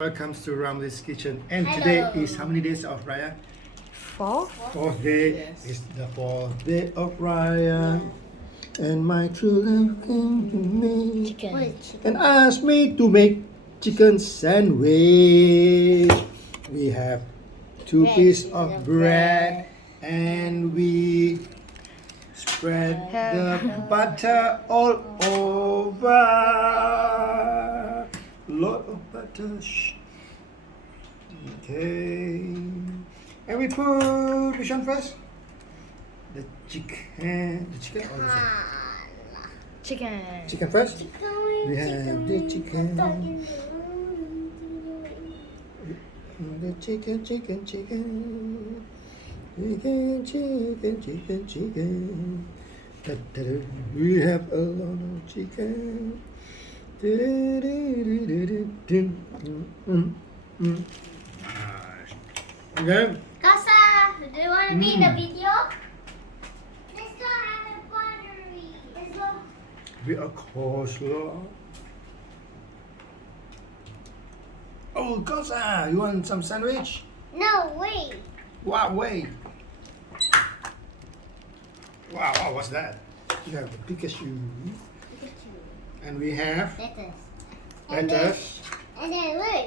Welcome to Ramli's Kitchen, and today is how many days of Raya? Fourth day. Yes. It's the fourth day of Raya, and my true love came to me and asked me to make chicken sandwich. We have two pieces of bread, and we spread the butter all over. Lot of butter. Okay. And we put which one first? The chicken. The chicken or this one? Chicken first? We have the chicken. The chicken. Chicken. Da-da-da. We have a lot of chicken. Okay. Casa, do you want to be in the video? Let's go have a pottery. Let's go. Bit of coleslaw. Oh, Kosa, you want some sandwich? No, wait. Wow, wait. Wow, what's that? You have a Pikachu. And we have Lettuce. lettuce. And then look.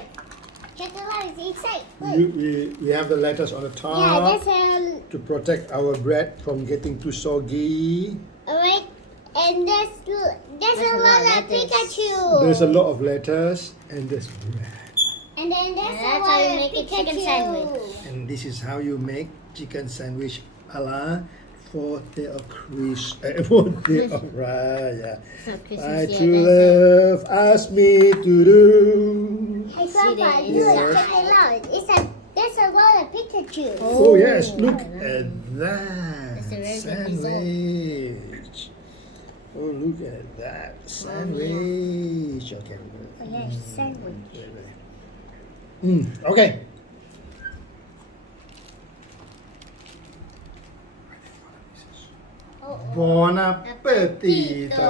Check the lettuce inside. Look. We have the lettuce on the top Yeah, that's to protect our bread from getting too soggy. alright. And there's a lot of Pikachu. There's a lot of lettuce and there's bread. And then there's a that's lot how you of make a Pikachu. chicken sandwich. And this is how you make chicken sandwich a la fourth day of Raya. So Christmas My here, true there's love asked me to do. Hey, See Grandpa, the look, inside? check it out. There's a lot of Pikachu. Oh yes, look at that That's a very good sandwich. Oh, look at that sandwich. Okay. Oh, yes, sandwich. Okay. Oh, Buon appetito.